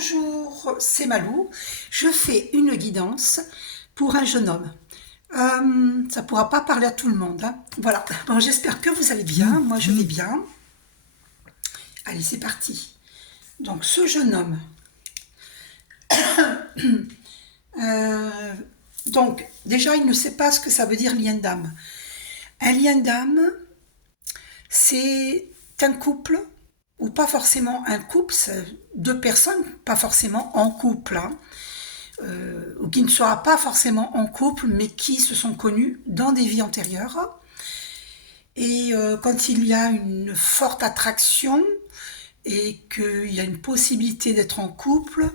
Bonjour, c'est Malou. Je fais une guidance pour un jeune homme. Ça pourra pas parler à tout le monde, hein. Voilà. Bon, j'espère que vous allez bien. Moi, je vais bien. Allez, c'est parti. Donc, ce jeune homme. euh, donc, déjà, il ne sait pas ce que ça veut dire lien d'âme. Un lien d'âme, c'est un couple, ou pas forcément un couple, c'est deux personnes, pas forcément en couple, hein, ou qui ne sera pas forcément en couple, mais qui se sont connus dans des vies antérieures. Et quand il y a une forte attraction et qu'il y a une possibilité d'être en couple,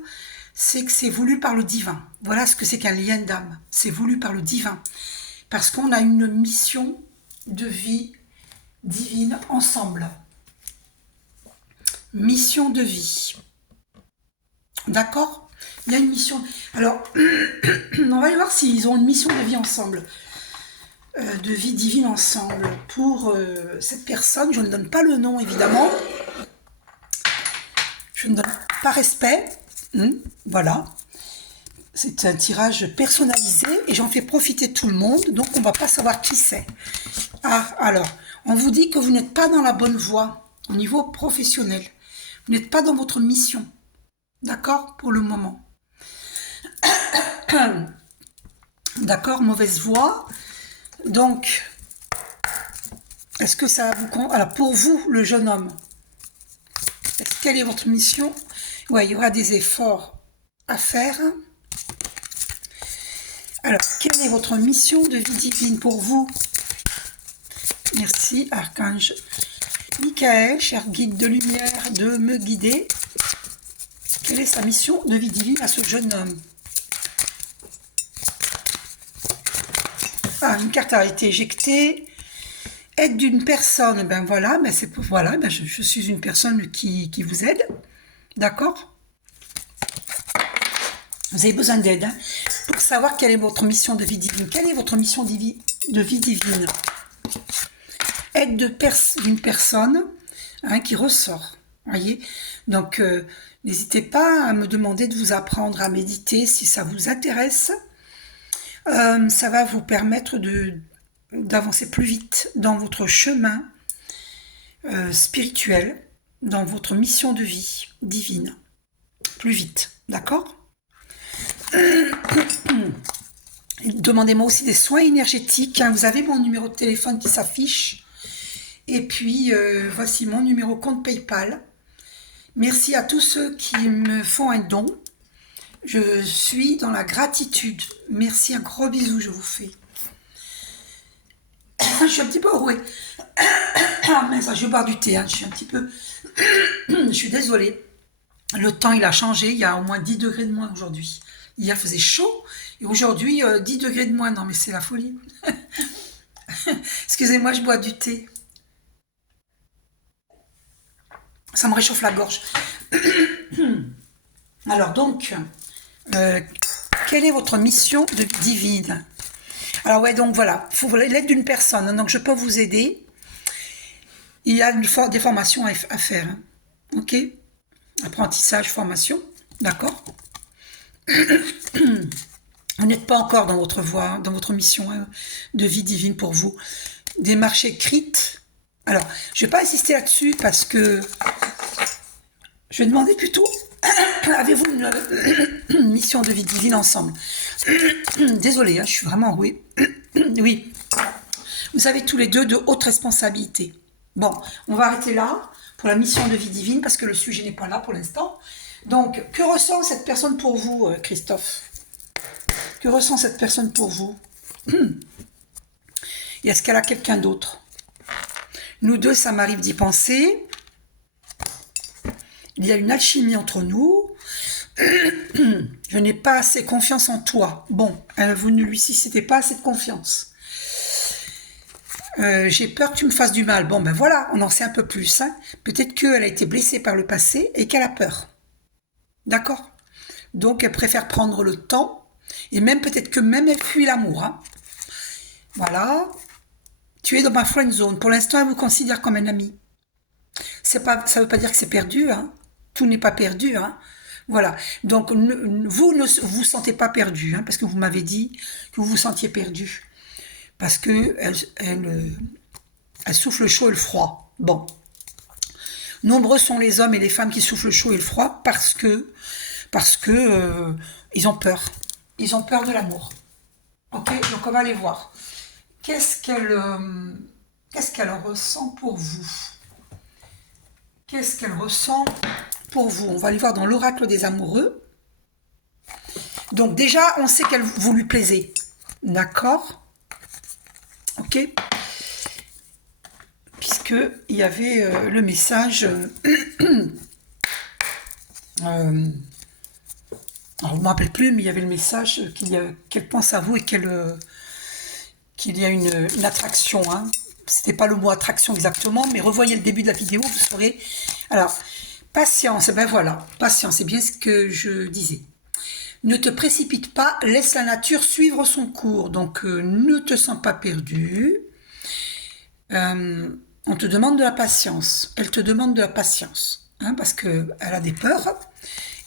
c'est que c'est voulu par le divin. Voilà ce que c'est qu'un lien d'âme. C'est voulu par le divin. Parce qu'on a une mission de vie divine ensemble. Mission de vie. D'accord? Il y a une mission. Alors, on va aller voir s'ils ont une mission de vie ensemble. De vie divine ensemble. Pour cette personne, je ne donne pas le nom évidemment. Je ne donne pas respect. Voilà. C'est un tirage personnalisé et j'en fais profiter tout le monde, donc on ne va pas savoir qui c'est. Ah, alors, on vous dit que vous n'êtes pas dans la bonne voie au niveau professionnel. Vous n'êtes pas dans votre mission. D'accord? Pour le moment. D'accord? Mauvaise voie. Donc, est-ce que ça vous... Alors, pour vous, le jeune homme, quelle est votre mission? Ouais, il y aura des efforts à faire. Alors, quelle est votre mission de vie divine pour vous? Merci, Archange Michael, cher guide de lumière, de me guider. Quelle est sa mission de vie divine à ce jeune homme? Ah, une carte a été éjectée. Aide d'une personne, ben voilà, ben c'est pour, voilà, ben je suis une personne qui vous aide. D'accord? Vous avez besoin d'aide, hein, pour savoir quelle est votre mission de vie divine. Quelle est votre mission de vie divine? Aide d'une personne, hein, qui ressort. Voyez? Donc, n'hésitez pas à me demander de vous apprendre à méditer si ça vous intéresse. Ça va vous permettre d'avancer plus vite dans votre chemin spirituel, dans votre mission de vie divine. Plus vite, d'accord? Demandez-moi aussi des soins énergétiques, hein. Vous avez mon numéro de téléphone qui s'affiche. Et puis, voici mon numéro compte PayPal. Merci à tous ceux qui me font un don. Je suis dans la gratitude. Merci, un gros bisou, je vous fais. Je suis un petit peu enrouée. Ah mince, je vais boire du thé, hein. Je suis un petit peu... Je suis désolée. Le temps, il a changé. Il y a au moins 10 degrés de moins aujourd'hui. Hier, il faisait chaud. Et aujourd'hui, 10 degrés de moins. Non, mais c'est la folie. Excusez-moi, je bois du thé. Ça me réchauffe la gorge. Alors donc, quelle est votre mission de vie divine? Alors ouais, donc voilà, il faut l'aide d'une personne, donc je peux vous aider. Il y a des formations à faire, hein. Ok? Apprentissage, formation, d'accord? Vous n'êtes pas encore dans votre voie, hein, dans votre mission, hein, de vie divine pour vous. Démarche écrite. Alors, je ne vais pas insister là-dessus parce que je vais demander plutôt, avez-vous une mission de vie divine ensemble? Désolée, hein, je suis vraiment enrouée. Oui, vous avez tous les deux de hautes responsabilités. Bon, on va arrêter là pour la mission de vie divine parce que le sujet n'est pas là pour l'instant. Donc, que ressent cette personne pour vous, Christophe? Que ressent cette personne pour vous? Et est-ce qu'elle a quelqu'un d'autre? Nous deux, ça m'arrive d'y penser. Il y a une alchimie entre nous. Je n'ai pas assez confiance en toi. Bon, vous ne lui suscitez pas assez de confiance. J'ai peur que tu me fasses du mal. Bon, ben voilà, on en sait un peu plus, hein. Peut-être qu'elle a été blessée par le passé et qu'elle a peur. D'accord? Donc, elle préfère prendre le temps. Et même peut-être que même elle fuit l'amour, hein. Voilà. Tu es dans ma friend zone. Pour l'instant, elle vous considère comme un ami. Ça ne veut pas dire que c'est perdu, hein. Tout n'est pas perdu, hein. Voilà. Donc, vous ne vous sentez pas perdu, hein, parce que vous m'avez dit que vous vous sentiez perdu. Parce que elle souffle le chaud et le froid. Bon. Nombreux sont les hommes et les femmes qui soufflent le chaud et le froid parce que ils ont peur. Ils ont peur de l'amour. Ok, donc on va aller voir. Qu'est-ce qu'elle ressent pour vous? Qu'est-ce qu'elle ressent pour vous? On va aller voir dans l'oracle des amoureux. Donc déjà, on sait qu'elle vous lui plaisez. D'accord? Ok? Puisqu'il y avait le message... alors, je ne me rappelle plus, mais il y avait le message qu'elle pense à vous et qu'il y a une attraction. Hein. C'était pas le mot attraction exactement, mais revoyez le début de la vidéo, vous saurez. Alors, patience, ben voilà, patience, c'est bien ce que je disais. Ne te précipite pas, laisse la nature suivre son cours. Donc, ne te sens pas perdu. On te demande de la patience. Elle te demande de la patience, hein, parce qu'elle a des peurs.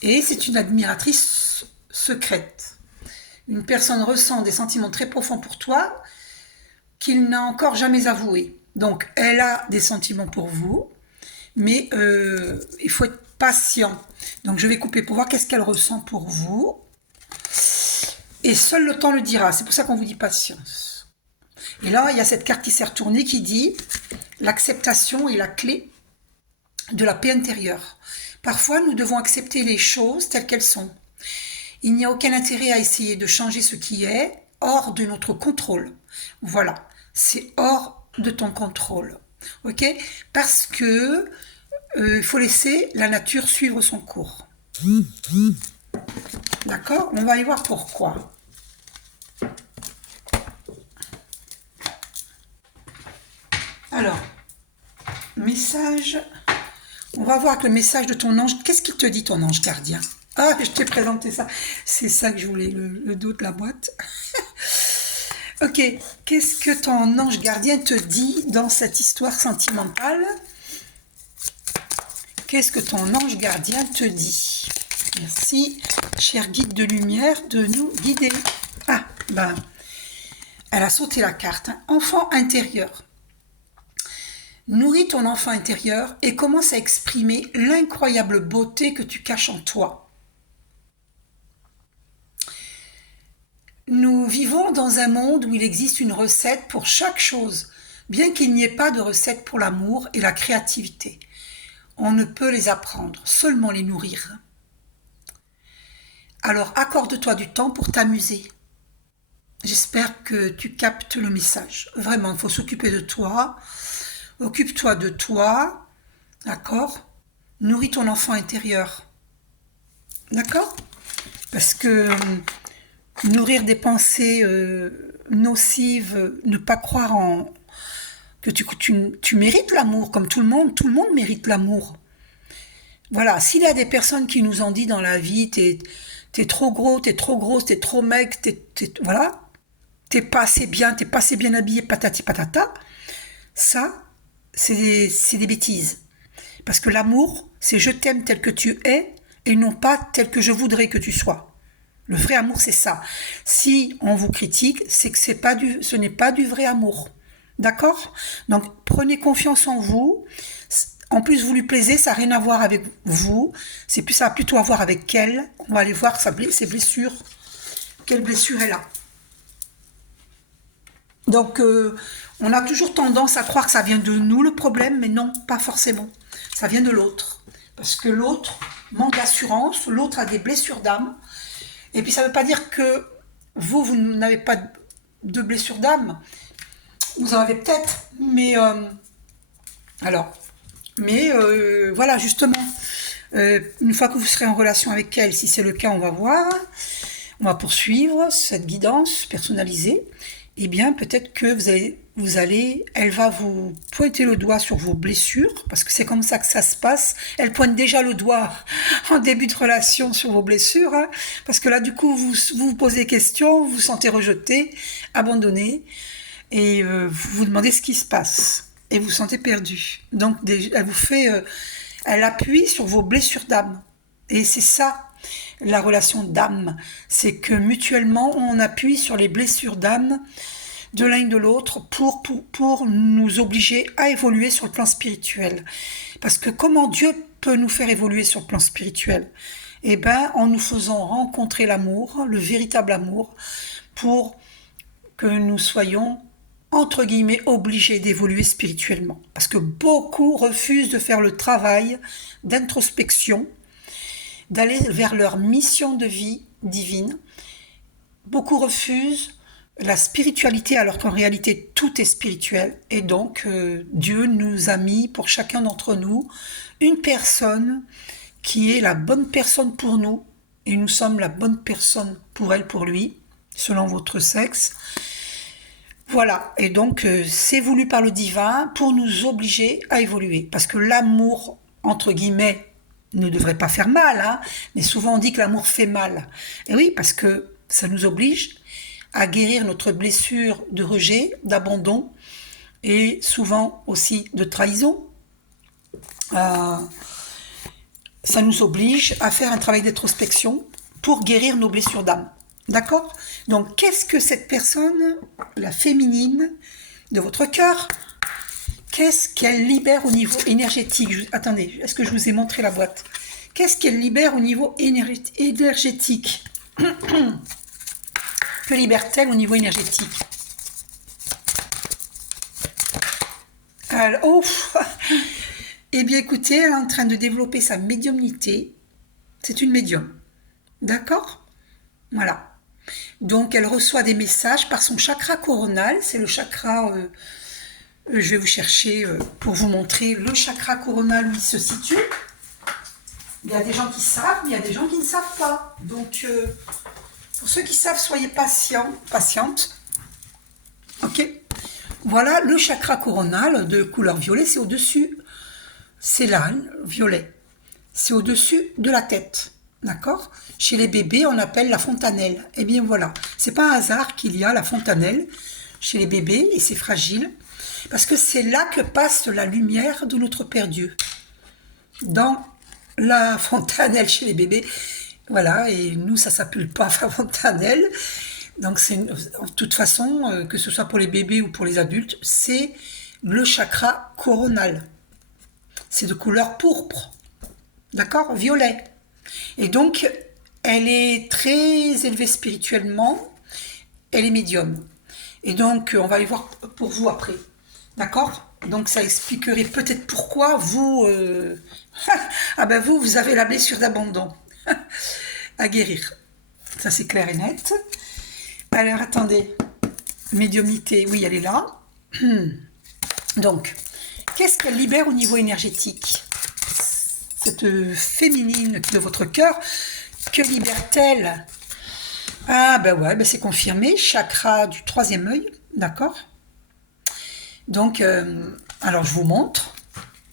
Et c'est une admiratrice secrète. Une personne ressent des sentiments très profonds pour toi qu'il n'a encore jamais avoués. Donc, elle a des sentiments pour vous, mais il faut être patient. Donc, je vais couper pour voir qu'est-ce qu'elle ressent pour vous. Et seul le temps le dira. C'est pour ça qu'on vous dit patience. Et là, il y a cette carte qui s'est retournée qui dit l'acceptation est la clé de la paix intérieure. Parfois, nous devons accepter les choses telles qu'elles sont. Il n'y a aucun intérêt à essayer de changer ce qui est hors de notre contrôle. Voilà, c'est hors de ton contrôle. Ok? Parce que il faut laisser la nature suivre son cours. D'accord? On va aller voir pourquoi. Alors, message. On va voir avec le message de ton ange. Qu'est-ce qu'il te dit, ton ange gardien? Ah, je t'ai présenté ça. C'est ça que je voulais, le dos de la boîte. Ok, qu'est-ce que ton ange gardien te dit dans cette histoire sentimentale? Qu'est-ce que ton ange gardien te dit? Merci, cher guide de lumière, de nous guider. Ah, ben, elle a sauté la carte. Hein. Enfant intérieur. Nourris ton enfant intérieur et commence à exprimer l'incroyable beauté que tu caches en toi. Nous vivons dans un monde où il existe une recette pour chaque chose, bien qu'il n'y ait pas de recette pour l'amour et la créativité. On ne peut les apprendre, seulement les nourrir. Alors accorde-toi du temps pour t'amuser. J'espère que tu captes le message. Vraiment, il faut s'occuper de toi. Occupe-toi de toi, d'accord? Nourris ton enfant intérieur, d'accord? Parce que nourrir des pensées nocives, ne pas croire que tu mérites l'amour, comme tout le monde mérite l'amour. Voilà, s'il y a des personnes qui nous ont dit dans la vie, t'es trop gros, t'es trop grosse, t'es trop maigre, voilà, t'es pas assez bien habillé, patati patata, ça, c'est des bêtises. Parce que l'amour, c'est je t'aime tel que tu es et non pas tel que je voudrais que tu sois. Le vrai amour, c'est ça. Si on vous critique, c'est que ce n'est pas du vrai amour. D'accord? Donc, prenez confiance en vous. En plus, vous lui plaisez, ça n'a rien à voir avec vous. Ça a plutôt à voir avec elle. On va aller voir ses blessures. Quelle blessure elle a. Donc, on a toujours tendance à croire que ça vient de nous, le problème, mais non, pas forcément. Ça vient de l'autre. Parce que l'autre manque d'assurance, l'autre a des blessures d'âme. Et puis, ça ne veut pas dire que vous n'avez pas de blessures d'âme. Vous en avez peut-être, mais... voilà, justement, une fois que vous serez en relation avec elle, si c'est le cas, on va voir. On va poursuivre cette guidance personnalisée. Eh bien, peut-être que elle va vous pointer le doigt sur vos blessures, parce que c'est comme ça que ça se passe. Elle pointe déjà le doigt en début de relation sur vos blessures, hein, parce que là, du coup, vous posez des questions, vous vous sentez rejeté, abandonné, et vous vous demandez ce qui se passe, et vous vous sentez perdu. Donc, elle appuie sur vos blessures d'âme, et c'est ça la relation d'âme. C'est que mutuellement, on appuie sur les blessures d'âme de l'un et de l'autre pour nous obliger à évoluer sur le plan spirituel. Parce que comment Dieu peut nous faire évoluer sur le plan spirituel? Eh bien, en nous faisant rencontrer l'amour, le véritable amour, pour que nous soyons, entre guillemets, obligés d'évoluer spirituellement. Parce que beaucoup refusent de faire le travail d'introspection, d'aller vers leur mission de vie divine. Beaucoup refusent la spiritualité alors qu'en réalité tout est spirituel. Et donc Dieu nous a mis pour chacun d'entre nous une personne qui est la bonne personne pour nous et nous sommes la bonne personne pour elle, pour lui, selon votre sexe. Voilà, et donc c'est voulu par le divin pour nous obliger à évoluer. Parce que l'amour, entre guillemets, ne devrait pas faire mal, hein, mais souvent on dit que l'amour fait mal. Et oui, parce que ça nous oblige à guérir notre blessure de rejet, d'abandon et souvent aussi de trahison. Ça nous oblige à faire un travail d'introspection pour guérir nos blessures d'âme. D'accord? Donc, qu'est-ce que cette personne, la féminine de votre cœur, qu'est-ce qu'elle libère au niveau énergétique? Attendez, est-ce que je vous ai montré la boîte? Qu'est-ce qu'elle libère au niveau énergétique? Que libère-t-elle au niveau énergétique? Alors, oh, eh bien écoutez, elle est en train de développer sa médiumnité. C'est une médium. D'accord? Voilà. Donc elle reçoit des messages par son chakra coronal. C'est le chakra, je vais vous chercher pour vous montrer le chakra coronal où il se situe. Il y a des gens qui savent, mais il y a des gens qui ne savent pas. Donc pour ceux qui savent, soyez patientes. Ok. Voilà le chakra coronal de couleur violet, c'est au-dessus. C'est là, violet. C'est au-dessus de la tête. D'accord? Chez les bébés, on appelle la fontanelle. Eh bien voilà, c'est pas un hasard qu'il y a la fontanelle chez les bébés et c'est fragile parce que c'est là que passe la lumière de notre Père Dieu. Dans la fontanelle chez les bébés, voilà, et nous ça s'appelle pas la fontanelle. Donc c'est en toute façon, que ce soit pour les bébés ou pour les adultes, c'est le chakra coronal. C'est de couleur pourpre. D'accord? Violet. Et donc, elle est très élevée spirituellement, elle est médium. Et donc, on va aller voir pour vous après. D'accord? Donc, ça expliquerait peut-être pourquoi vous... ah ben vous avez la blessure d'abandon à guérir. Ça, c'est clair et net. Alors, attendez. Médiumnité, oui, elle est là. Donc, qu'est-ce qu'elle libère au niveau énergétique? Cette féminine de votre cœur, que libère-t-elle? Ah ben ouais, ben c'est confirmé, chakra du troisième œil, d'accord? Donc, alors je vous montre.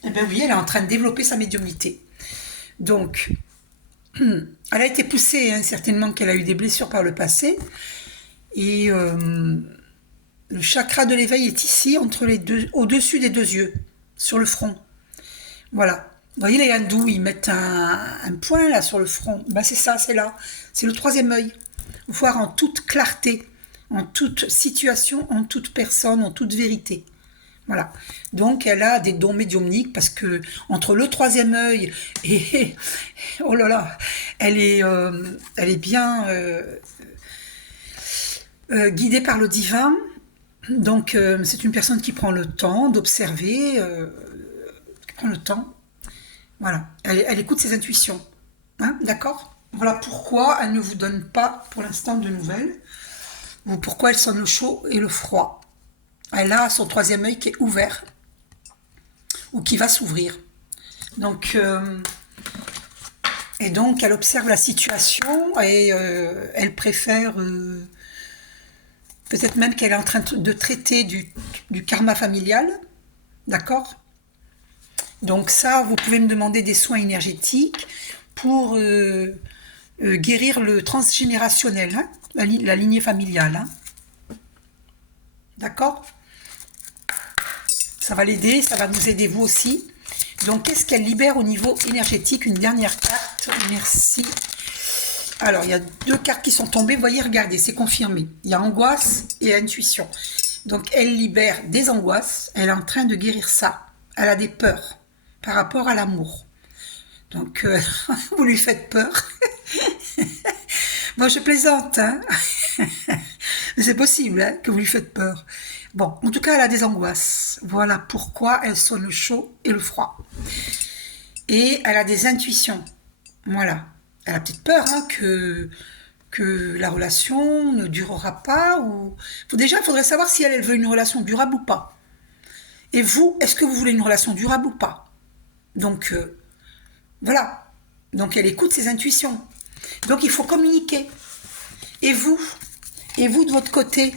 Eh ben oui, elle est en train de développer sa médiumnité. Donc, elle a été poussée, hein, certainement qu'elle a eu des blessures par le passé. Et le chakra de l'éveil est ici, entre les deux, au-dessus des deux yeux, sur le front. Voilà. Vous voyez les hindous, ils mettent un point là sur le front. Ben c'est ça, c'est là. C'est le troisième œil. Voir en toute clarté, en toute situation, en toute personne, en toute vérité. Voilà. Donc elle a des dons médiumniques parce que entre le troisième œil et oh là là, elle est bien guidée par le divin. Donc c'est une personne qui prend le temps d'observer, qui prend le temps. Voilà, elle écoute ses intuitions. Hein, d'accord? Voilà pourquoi elle ne vous donne pas pour l'instant de nouvelles, ou pourquoi elle sonne le chaud et le froid. Elle a son troisième œil qui est ouvert, ou qui va s'ouvrir. Donc, et donc elle observe la situation et elle préfère, peut-être même qu'elle est en train de traiter du karma familial, d'accord? Donc ça, vous pouvez me demander des soins énergétiques pour guérir le transgénérationnel, hein, la lignée familiale. Hein. D'accord? Ça va l'aider, ça va nous aider vous aussi. Donc qu'est-ce qu'elle libère au niveau énergétique? Une dernière carte, merci. Alors, il y a deux cartes qui sont tombées. Vous voyez, regardez, c'est confirmé. Il y a angoisse et intuition. Donc, elle libère des angoisses. Elle est en train de guérir ça. Elle a des peurs par rapport à l'amour. Donc, vous lui faites peur. Bon, je plaisante, hein. Mais c'est possible, hein, que vous lui faites peur. Bon, en tout cas, elle a des angoisses. Voilà pourquoi elle sonne le chaud et le froid. Et elle a des intuitions. Voilà. Elle a peut-être peur, hein, que la relation ne durera pas. Ou... Déjà, il faudrait savoir si elle veut une relation durable ou pas. Et vous, est-ce que vous voulez une relation durable ou pas? Donc, voilà. Donc, elle écoute ses intuitions. Donc, il faut communiquer. Et vous, de votre côté,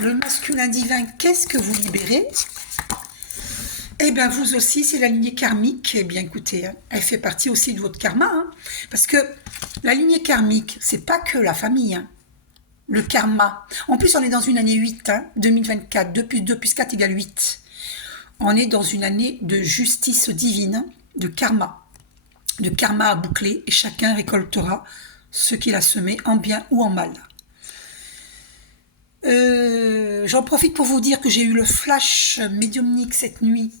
le masculin divin, qu'est-ce que vous libérez? Eh bien, vous aussi, c'est la lignée karmique. Eh bien, écoutez, hein, elle fait partie aussi de votre karma. Hein, parce que la lignée karmique, c'est pas que la famille. Hein, le karma. En plus, on est dans une année 8, hein, 2024. 2 plus 2 plus 4 égale 8. On est dans une année de justice divine, de karma. De karma à boucler. Et chacun récoltera ce qu'il a semé en bien ou en mal. J'en profite pour vous dire que j'ai eu le flash médiumnique cette nuit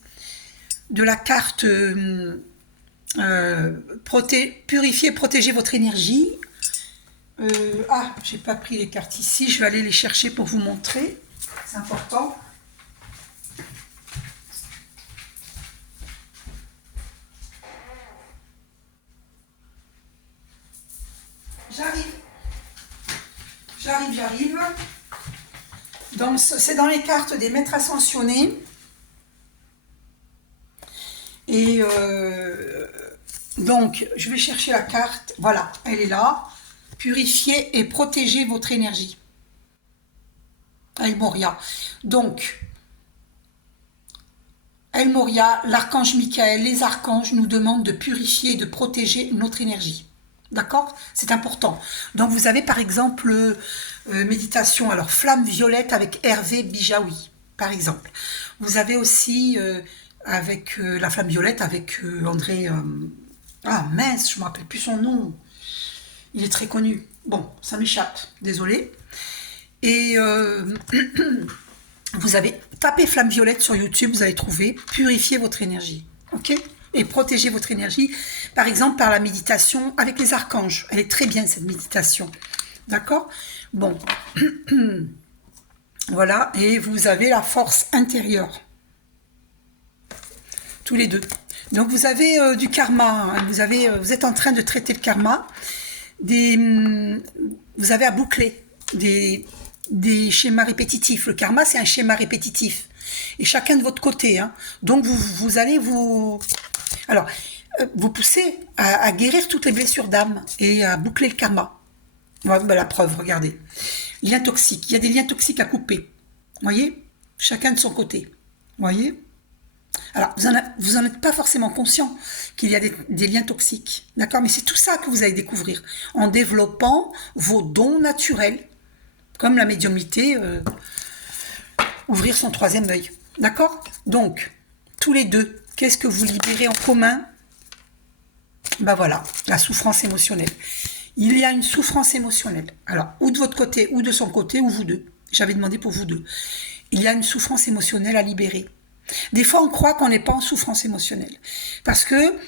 de la carte purifier, protéger votre énergie. J'ai pas pris les cartes ici, je vais aller les chercher pour vous montrer, c'est important. J'arrive. Donc, c'est dans les cartes des maîtres ascensionnés. Et donc, je vais chercher la carte. Voilà, elle est là. Purifier et protéger votre énergie. El Moria. Donc, El Moria, l'archange Michael, les archanges nous demandent de purifier et de protéger notre énergie. D'accord? C'est important. Donc, vous avez par exemple méditation, alors flamme violette avec Hervé Bijaoui, par exemple. Vous avez aussi avec la flamme violette avec André... mince, je ne me rappelle plus son nom. Il est très connu. Bon, ça m'échappe, désolé. Et vous avez tapé flamme violette sur YouTube, vous allez trouver purifier votre énergie. Ok? Et protéger votre énergie, par exemple par la méditation avec les archanges. Elle est très bien cette méditation. D'accord? Bon. Voilà. Et vous avez la force intérieure. Tous les deux. Donc vous avez du karma. Hein. Vous êtes en train de traiter le karma. Vous avez à boucler des schémas répétitifs. Le karma, c'est un schéma répétitif. Et chacun de votre côté. Hein. Donc vous allez vous poussez à guérir toutes les blessures d'âme et à boucler le karma. Ouais, ben la preuve, regardez. Liens toxiques. Il y a des liens toxiques à couper. Voyez? Chacun de son côté. Voyez? Alors, vous en êtes pas forcément conscient qu'il y a des liens toxiques. D'accord? Mais c'est tout ça que vous allez découvrir. En développant vos dons naturels. Comme la médiumnité. Ouvrir son troisième œil. D'accord? Donc, tous les deux, qu'est-ce que vous libérez en commun? Ben voilà, la souffrance émotionnelle. Il y a une souffrance émotionnelle. Alors, ou de votre côté, ou de son côté, ou vous deux. J'avais demandé pour vous deux. Il y a une souffrance émotionnelle à libérer. Des fois, on croit qu'on n'est pas en souffrance émotionnelle. Parce que,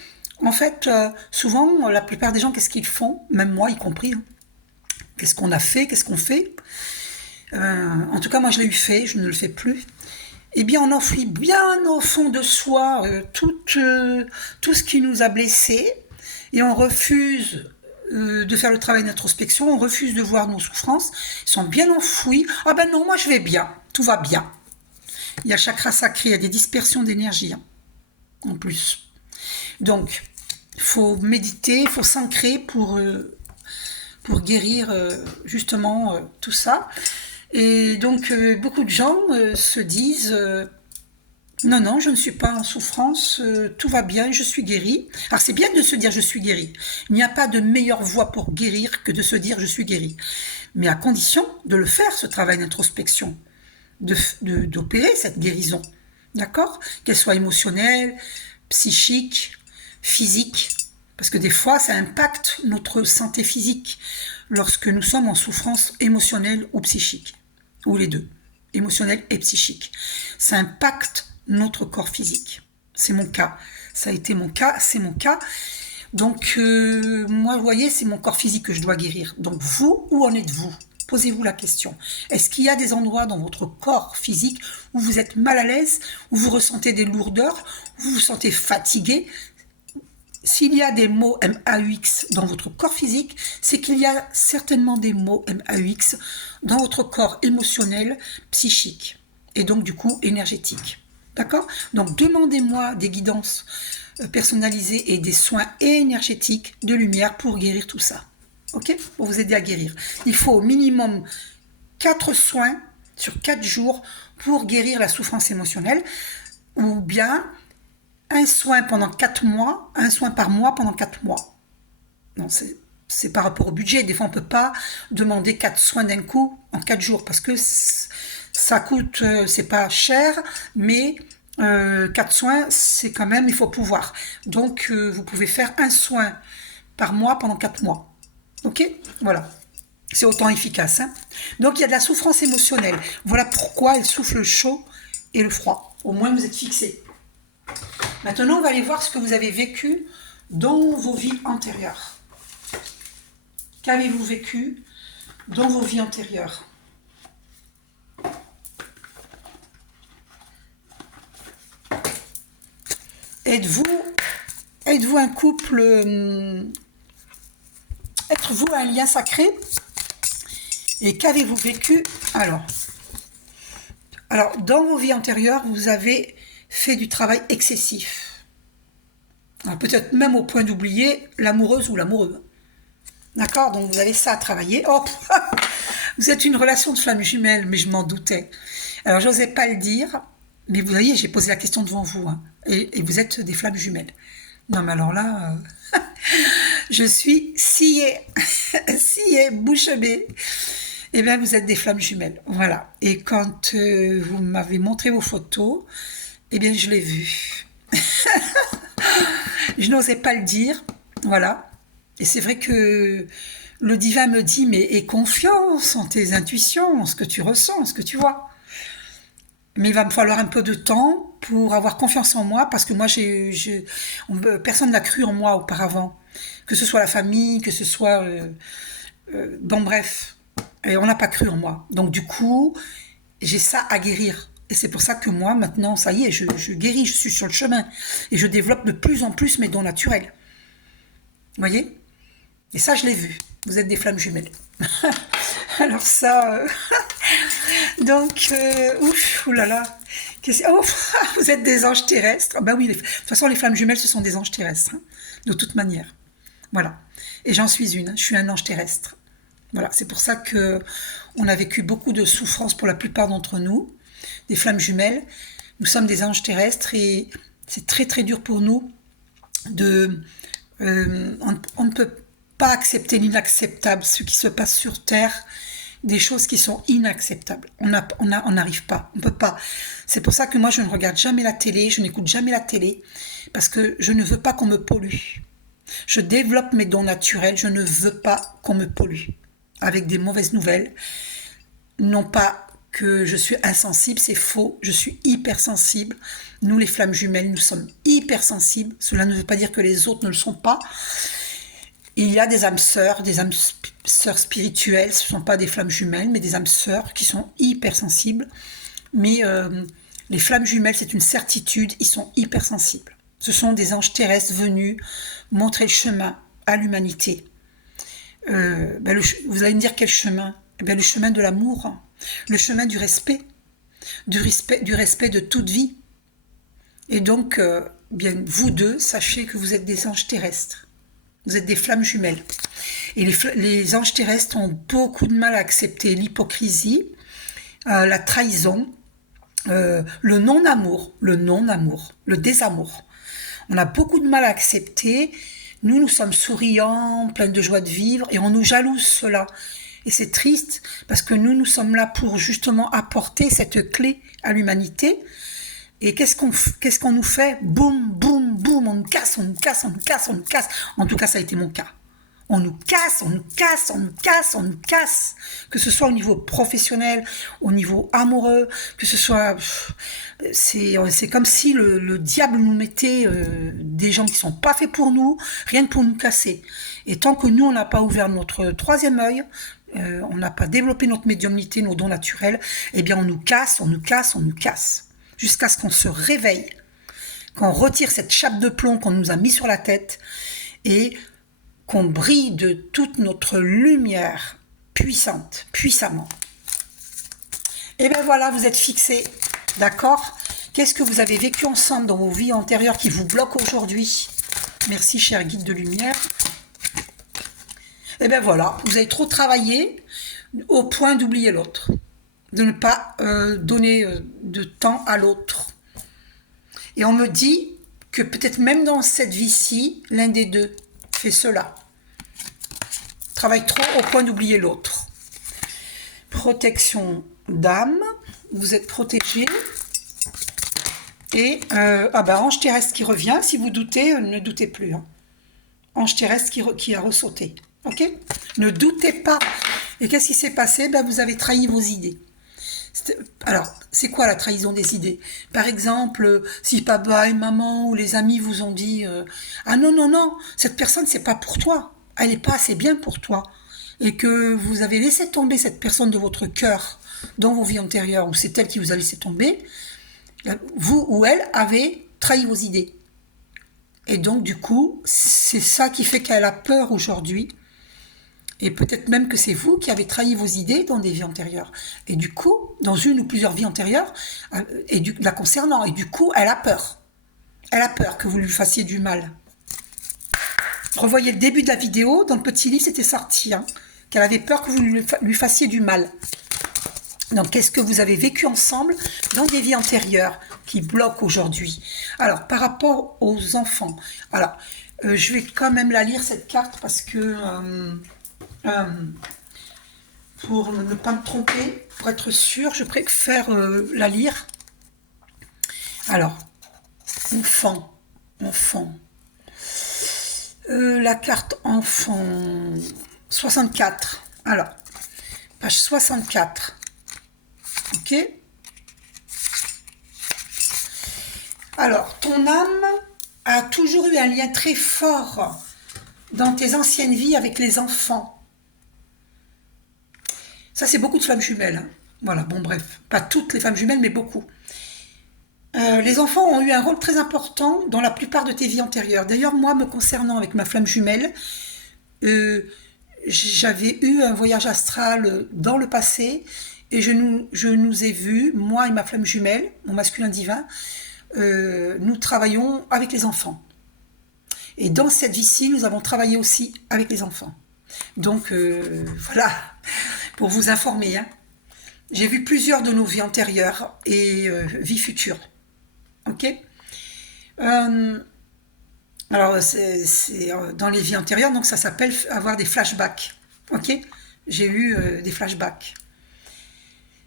en fait, souvent, la plupart des gens, qu'est-ce qu'ils font? Même moi, y compris. Hein. Qu'est-ce qu'on a fait? Qu'est-ce qu'on fait? En tout cas, moi, je l'ai eu fait. Je ne le fais plus. Eh bien, on enfouit bien au fond de soi tout ce qui nous a blessés. Et on refuse de faire le travail d'introspection, on refuse de voir nos souffrances, ils sont bien enfouis. Ah ben non, moi je vais bien, tout va bien. Il y a le chakra sacré, il y a des dispersions d'énergie, hein, en plus. Donc, il faut méditer, il faut s'ancrer pour guérir justement tout ça. Et donc, beaucoup de gens se disent... non, je ne suis pas en souffrance, tout va bien, je suis guérie. Alors c'est bien de se dire je suis guérie. Il n'y a pas de meilleure voie pour guérir que de se dire je suis guérie. Mais à condition de le faire, ce travail d'introspection, d'opérer cette guérison. D'accord? Qu'elle soit émotionnelle, psychique, physique. Parce que des fois, ça impacte notre santé physique lorsque nous sommes en souffrance émotionnelle ou psychique, ou les deux, émotionnelle et psychique. Ça impacte notre corps physique. C'est mon cas. Ça a été mon cas, c'est mon cas. Donc, moi, vous voyez, c'est mon corps physique que je dois guérir. Donc, vous, où en êtes-vous? Posez-vous la question. Est-ce qu'il y a des endroits dans votre corps physique où vous êtes mal à l'aise, où vous ressentez des lourdeurs, où vous vous sentez fatigué? S'il y a des mots MAUX dans votre corps physique, c'est qu'il y a certainement des mots MAUX dans votre corps émotionnel, psychique, et donc du coup énergétique. D'accord? Donc demandez-moi des guidances personnalisées et des soins énergétiques de lumière pour guérir tout ça. Ok? Pour vous aider à guérir. Il faut au minimum 4 soins sur 4 jours pour guérir la souffrance émotionnelle, ou bien un soin pendant 4 mois, un soin par mois pendant 4 mois. Non, c'est par rapport au budget. Des fois, on ne peut pas demander 4 soins d'un coup en 4 jours parce que ça coûte, c'est pas cher, mais 4 soins, c'est quand même, il faut pouvoir. Donc, vous pouvez faire un soin par mois pendant 4 mois. Ok? Voilà. C'est autant efficace. Hein? Donc, il y a de la souffrance émotionnelle. Voilà pourquoi elle souffle le chaud et le froid. Au moins, vous êtes fixés. Maintenant, on va aller voir ce que vous avez vécu dans vos vies antérieures. Qu'avez-vous vécu dans vos vies antérieures? Êtes-vous un couple... êtes-vous un lien sacré? Et qu'avez-vous vécu alors, dans vos vies antérieures, vous avez fait du travail excessif. Peut-être même au point d'oublier l'amoureuse ou l'amoureux. D'accord? Donc vous avez ça à travailler. Oh, vous êtes une relation de flamme jumelle, mais je m'en doutais. Alors j'osais pas le dire, mais vous voyez, j'ai posé la question devant vous. Hein, et vous êtes des flammes jumelles. Non mais alors là, je suis sciée, bouche bée. Eh bien, vous êtes des flammes jumelles. Voilà. Et quand vous m'avez montré vos photos, eh bien, je l'ai vu. Je n'osais pas le dire. Voilà. Et c'est vrai que le divin me dit, mais aie confiance en tes intuitions, en ce que tu ressens, en ce que tu vois. Mais il va me falloir un peu de temps pour avoir confiance en moi, parce que moi, personne n'a cru en moi auparavant. Que ce soit la famille, que ce soit... bon, bref. Et on n'a pas cru en moi. Donc du coup, j'ai ça à guérir. Et c'est pour ça que moi, maintenant, ça y est, je guéris, je suis sur le chemin. Et je développe de plus en plus mes dons naturels. Vous voyez? Et ça, je l'ai vu. Vous êtes des flammes jumelles. Alors ça... Donc, ouf, oulala. Oh, vous êtes des anges terrestres. Ah, bah oui, de toute façon, les flammes jumelles, ce sont des anges terrestres. Hein, de toute manière. Voilà. Et j'en suis une. Hein, je suis un ange terrestre. Voilà, c'est pour ça que on a vécu beaucoup de souffrances pour la plupart d'entre nous, des flammes jumelles. Nous sommes des anges terrestres et c'est très très dur pour nous de... on ne peut pas accepter l'inacceptable, ce qui se passe sur Terre, des choses qui sont inacceptables. On n'arrive pas, on peut pas. C'est pour ça que moi je ne regarde jamais la télé, je n'écoute jamais la télé, parce que je ne veux pas qu'on me pollue. Je développe mes dons naturels, je ne veux pas qu'on me pollue avec des mauvaises nouvelles. Non pas que je suis insensible, c'est faux, je suis hypersensible. Nous, les flammes jumelles, nous sommes hypersensibles. Cela ne veut pas dire que les autres ne le sont pas. Il y a des âmes sœurs spirituelles, ce ne sont pas des flammes jumelles, mais des âmes sœurs qui sont hypersensibles. Mais les flammes jumelles, c'est une certitude, ils sont hypersensibles. Ce sont des anges terrestres venus montrer le chemin à l'humanité. Vous allez me dire quel chemin? Le chemin de l'amour, le chemin du respect de toute vie. Et donc, bien vous deux, sachez que vous êtes des anges terrestres. Vous êtes des flammes jumelles. Et les anges terrestres ont beaucoup de mal à accepter l'hypocrisie, la trahison, le non-amour, le désamour. On a beaucoup de mal à accepter. Nous sommes souriants, pleins de joie de vivre, et on nous jalouse cela. Et c'est triste, parce que nous sommes là pour justement apporter cette clé à l'humanité, Et qu'est-ce qu'on nous fait? Boum, boum, boum, on nous casse, on nous casse, on nous casse, on nous casse. En tout cas, ça a été mon cas. On nous casse, on nous casse, on nous casse, on nous casse. Que ce soit au niveau professionnel, au niveau amoureux, que ce soit... C'est comme si le diable nous mettait des gens qui sont pas faits pour nous, rien que pour nous casser. Et tant que nous, on n'a pas ouvert notre troisième œil, on n'a pas développé notre médiumnité, nos dons naturels, eh bien on nous casse, on nous casse, on nous casse. Jusqu'à ce qu'on se réveille, qu'on retire cette chape de plomb qu'on nous a mis sur la tête et qu'on brille de toute notre lumière puissante, puissamment. Et bien voilà, vous êtes fixés, d'accord? Qu'est-ce que vous avez vécu ensemble dans vos vies antérieures qui vous bloquent aujourd'hui? Merci, cher guide de lumière. Et bien voilà, vous avez trop travaillé au point d'oublier l'autre, de ne pas donner de temps à l'autre. Et on me dit que peut-être même dans cette vie-ci, l'un des deux fait cela. Travaille trop au point d'oublier l'autre. Protection d'âme, vous êtes protégé. Et ange terrestre qui revient, si vous doutez, ne doutez plus. Hein. Ange terrestre qui a ressauté. Ok? Ne doutez pas. Et qu'est-ce qui s'est passé? Vous avez trahi vos idées. Alors, c'est quoi la trahison des idées? Par exemple, si papa et maman ou les amis vous ont dit ah non, non, non, cette personne, c'est pas pour toi. Elle n'est pas assez bien pour toi. Et que vous avez laissé tomber cette personne de votre cœur dans vos vies antérieures, ou c'est elle qui vous a laissé tomber, vous ou elle avez trahi vos idées. Et donc, du coup, c'est ça qui fait qu'elle a peur aujourd'hui. Et peut-être même que c'est vous qui avez trahi vos idées dans des vies antérieures. Et du coup, dans une ou plusieurs vies antérieures, la concernant. Et du coup, elle a peur. Elle a peur que vous lui fassiez du mal. Revoyez le début de la vidéo. Dans le petit livre, c'était sorti. Hein, qu'elle avait peur que vous lui fassiez du mal. Donc, qu'est-ce que vous avez vécu ensemble dans des vies antérieures qui bloquent aujourd'hui? Alors, par rapport aux enfants. Alors, je vais quand même la lire, cette carte, parce que... pour ne pas me tromper, pour être sûr, je préfère la lire. Alors, enfant. La carte enfant 64. Alors, page 64. Ok. Alors, ton âme a toujours eu un lien très fort dans tes anciennes vies avec les enfants. Ça, c'est beaucoup de femmes jumelles. Hein. Voilà, bon bref. Pas toutes les femmes jumelles, mais beaucoup. Les enfants ont eu un rôle très important dans la plupart de tes vies antérieures. D'ailleurs, moi, me concernant avec ma flamme jumelle, j'avais eu un voyage astral dans le passé et je nous ai vus, moi et ma flamme jumelle, mon masculin divin, nous travaillons avec les enfants. Et dans cette vie-ci, nous avons travaillé aussi avec les enfants. Donc, voilà, pour vous informer. Hein. J'ai vu plusieurs de nos vies antérieures et vies futures. Ok. Alors, c'est dans les vies antérieures, donc ça s'appelle avoir des flashbacks. Ok. J'ai eu des flashbacks.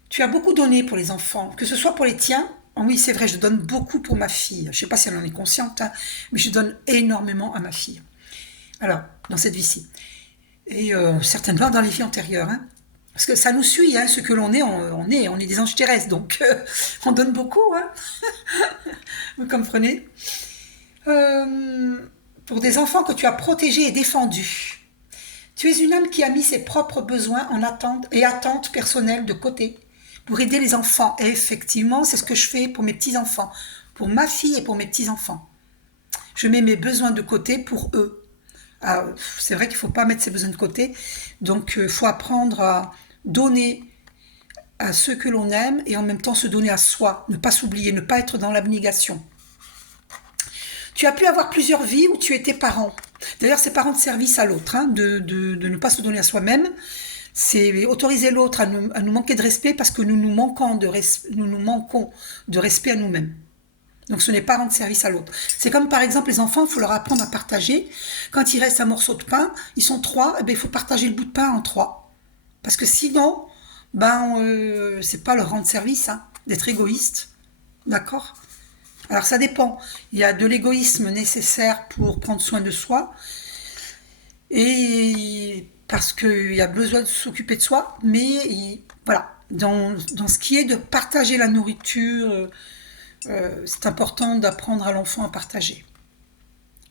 Tu as beaucoup donné pour les enfants, que ce soit pour les tiens. Oh oui, c'est vrai, je donne beaucoup pour ma fille. Je ne sais pas si elle en est consciente, hein, mais je donne énormément à ma fille. Alors, dans cette vie-ci. Et certainement dans les vies antérieures. Hein. Parce que ça nous suit, hein, ce que l'on est, on est des anges terrestres, donc on donne beaucoup. Hein. Vous comprenez? Pour des enfants que tu as protégés et défendus. Tu es une âme qui a mis ses propres besoins en attente et attentes personnelles de côté pour aider les enfants. Et effectivement, c'est ce que je fais pour mes petits-enfants, pour ma fille et pour mes petits-enfants. Je mets mes besoins de côté pour eux. Alors, c'est vrai qu'il ne faut pas mettre ses besoins de côté, donc il faut apprendre à donner à ceux que l'on aime et en même temps se donner à soi, ne pas s'oublier, ne pas être dans l'abnégation. Tu as pu avoir plusieurs vies où tu étais parent. D'ailleurs, c'est parent de service à l'autre, hein, de ne pas se donner à soi-même. C'est autoriser l'autre à nous manquer de respect parce que nous nous manquons de respect à nous-mêmes. Donc ce n'est pas rendre service à l'autre. C'est comme par exemple les enfants, il faut leur apprendre à partager. Quand il reste un morceau de pain, ils sont 3, il faut partager le bout de pain en 3. Parce que sinon, c'est pas leur rendre service, hein, d'être égoïste. D'accord? Alors ça dépend. Il y a de l'égoïsme nécessaire pour prendre soin de soi, et parce qu'il y a besoin de s'occuper de soi, mais voilà, dans ce qui est de partager la nourriture, c'est important d'apprendre à l'enfant à partager.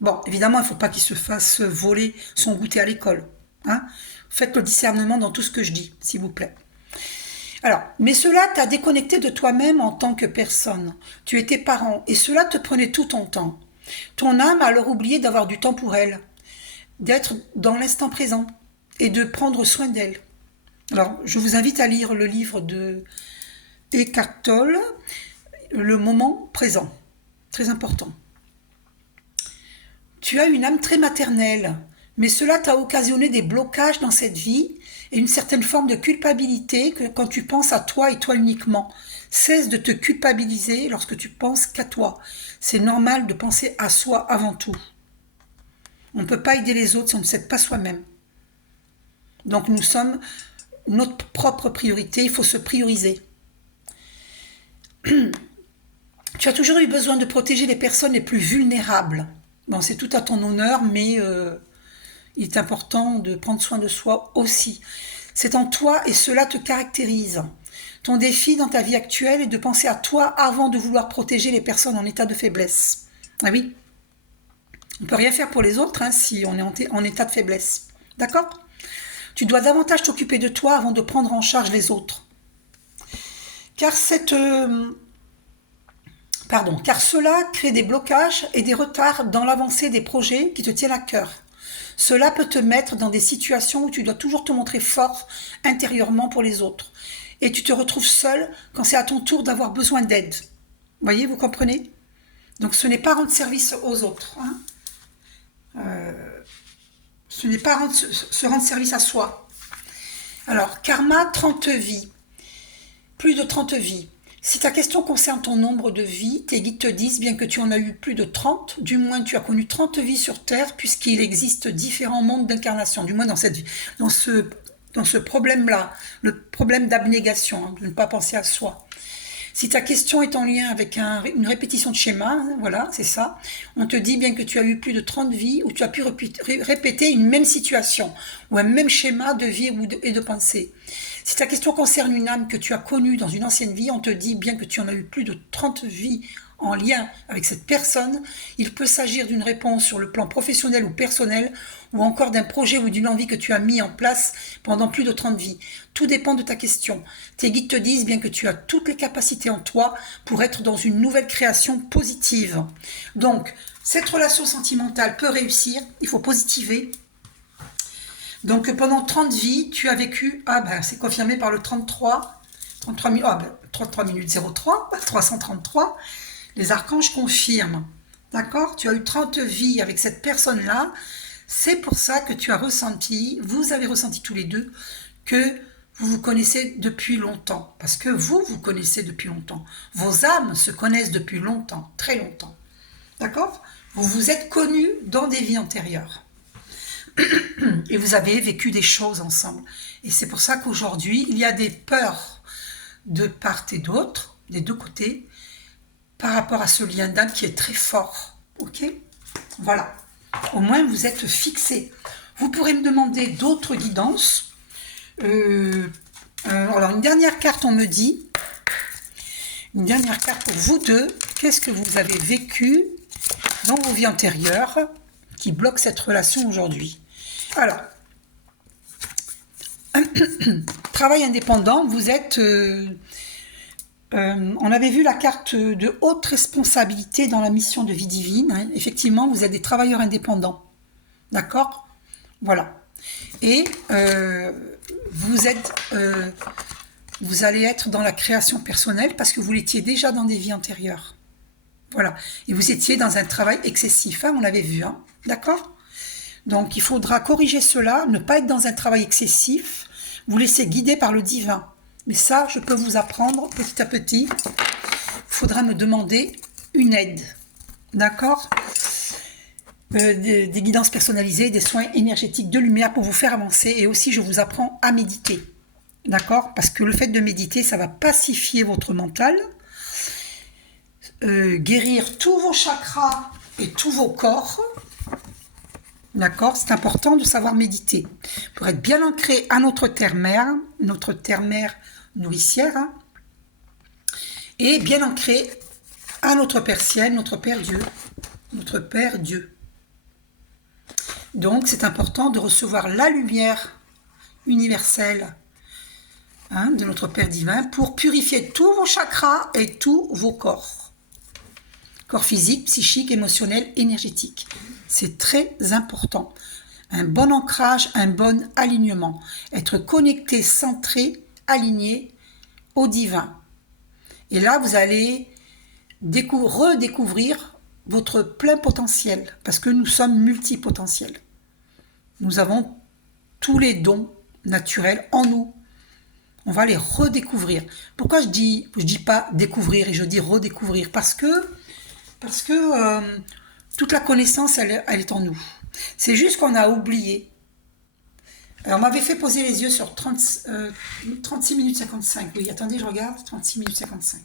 Bon, évidemment, il ne faut pas qu'il se fasse voler son goûter à l'école. Hein. Faites le discernement dans tout ce que je dis, s'il vous plaît. Alors, mais cela t'a déconnecté de toi-même en tant que personne. Tu étais parent et cela te prenait tout ton temps. Ton âme a alors oublié d'avoir du temps pour elle, d'être dans l'instant présent et de prendre soin d'elle. Alors, je vous invite à lire le livre de Eckhart Tolle, Le moment présent. Très important. Tu as une âme très maternelle, mais cela t'a occasionné des blocages dans cette vie et une certaine forme de culpabilité quand tu penses à toi et toi uniquement. Cesse de te culpabiliser lorsque tu penses qu'à toi. C'est normal de penser à soi avant tout. On ne peut pas aider les autres si on ne s'aide pas soi-même. Donc nous sommes notre propre priorité, il faut se prioriser. Tu as toujours eu besoin de protéger les personnes les plus vulnérables. Bon, c'est tout à ton honneur, mais il est important de prendre soin de soi aussi. C'est en toi et cela te caractérise. Ton défi dans ta vie actuelle est de penser à toi avant de vouloir protéger les personnes en état de faiblesse. Ah oui, on ne peut rien faire pour les autres si on est en état de faiblesse. D'accord ? Tu dois davantage t'occuper de toi avant de prendre en charge les autres. Car cela crée des blocages et des retards dans l'avancée des projets qui te tiennent à cœur. Cela peut te mettre dans des situations où tu dois toujours te montrer fort intérieurement pour les autres. Et tu te retrouves seul quand c'est à ton tour d'avoir besoin d'aide. Voyez, vous comprenez ? Donc ce n'est pas rendre service aux autres. Ce n'est pas se rendre service à soi. Alors, karma, 30 vies. Plus de 30 vies. Si ta question concerne ton nombre de vies, tes guides te disent, bien que tu en as eu plus de 30, du moins tu as connu 30 vies sur Terre, puisqu'il existe différents mondes d'incarnation, du moins dans cette vie, dans ce problème-là, le problème d'abnégation, de ne pas penser à soi. Si ta question est en lien avec une répétition de schéma, voilà, c'est ça, on te dit bien que tu as eu plus de 30 vies où tu as pu répéter une même situation ou un même schéma de vie et de pensée. Si ta question concerne une âme que tu as connue dans une ancienne vie, on te dit bien que tu en as eu plus de 30 vies en lien avec cette personne, il peut s'agir d'une réponse sur le plan professionnel ou personnel, ou encore d'un projet ou d'une envie que tu as mis en place pendant plus de 30 vies. Tout dépend de ta question. Tes guides te disent bien que tu as toutes les capacités en toi pour être dans une nouvelle création positive. Donc, cette relation sentimentale peut réussir, il faut positiver. Donc, pendant 30 vies, tu as vécu, c'est confirmé par le 33 minutes 03, 333, les archanges confirment. D'accord ? Tu as eu 30 vies avec cette personne-là. C'est pour ça que vous avez ressenti tous les deux, que vous vous connaissez depuis longtemps. Parce que vous connaissez depuis longtemps. Vos âmes se connaissent depuis longtemps, très longtemps. D'accord ? Vous vous êtes connus dans des vies antérieures. Et vous avez vécu des choses ensemble. Et c'est pour ça qu'aujourd'hui, il y a des peurs de part et d'autre, des deux côtés, par rapport à ce lien d'âme qui est très fort. Ok ? Voilà. Au moins, vous êtes fixés. Vous pourrez me demander d'autres guidances. Alors, une dernière carte, on me dit. Une dernière carte pour vous deux. Qu'est-ce que vous avez vécu dans vos vies antérieures qui bloque cette relation aujourd'hui ? Alors, travail indépendant, vous êtes... on avait vu la carte de haute responsabilité dans la mission de vie divine. Effectivement, vous êtes des travailleurs indépendants. D'accord ? Voilà. Et vous allez être dans la création personnelle parce que vous l'étiez déjà dans des vies antérieures. Voilà. Et vous étiez dans un travail excessif, on l'avait vu. D'accord ? Donc, il faudra corriger cela, ne pas être dans un travail excessif, vous laisser guider par le divin. Mais ça, je peux vous apprendre petit à petit. Il faudra me demander une aide. D'accord ? Des guidances personnalisées, des soins énergétiques de lumière pour vous faire avancer. Et aussi, je vous apprends à méditer. D'accord ? Parce que le fait de méditer, ça va pacifier votre mental. guérir tous vos chakras et tous vos corps. D'accord? C'est important de savoir méditer pour être bien ancré à notre terre-mère nourricière, hein, et bien ancré à notre Père Ciel, notre Père Dieu. Notre Père Dieu. Donc, c'est important de recevoir la lumière universelle, hein, de notre Père divin pour purifier tous vos chakras et tous vos corps. Corps physique, psychique, émotionnel, énergétique. C'est très important. Un bon ancrage, un bon alignement. Être connecté, centré, aligné au divin. Et là, vous allez redécouvrir votre plein potentiel, parce que nous sommes multipotentiels. Nous avons tous les dons naturels en nous. On va les redécouvrir. Pourquoi je dis pas découvrir et je dis redécouvrir? Parce que toute la connaissance, elle est en nous. C'est juste qu'on a oublié. Alors, on m'avait fait poser les yeux sur 36 minutes 55. Oui, attendez, je regarde. 36 minutes 55.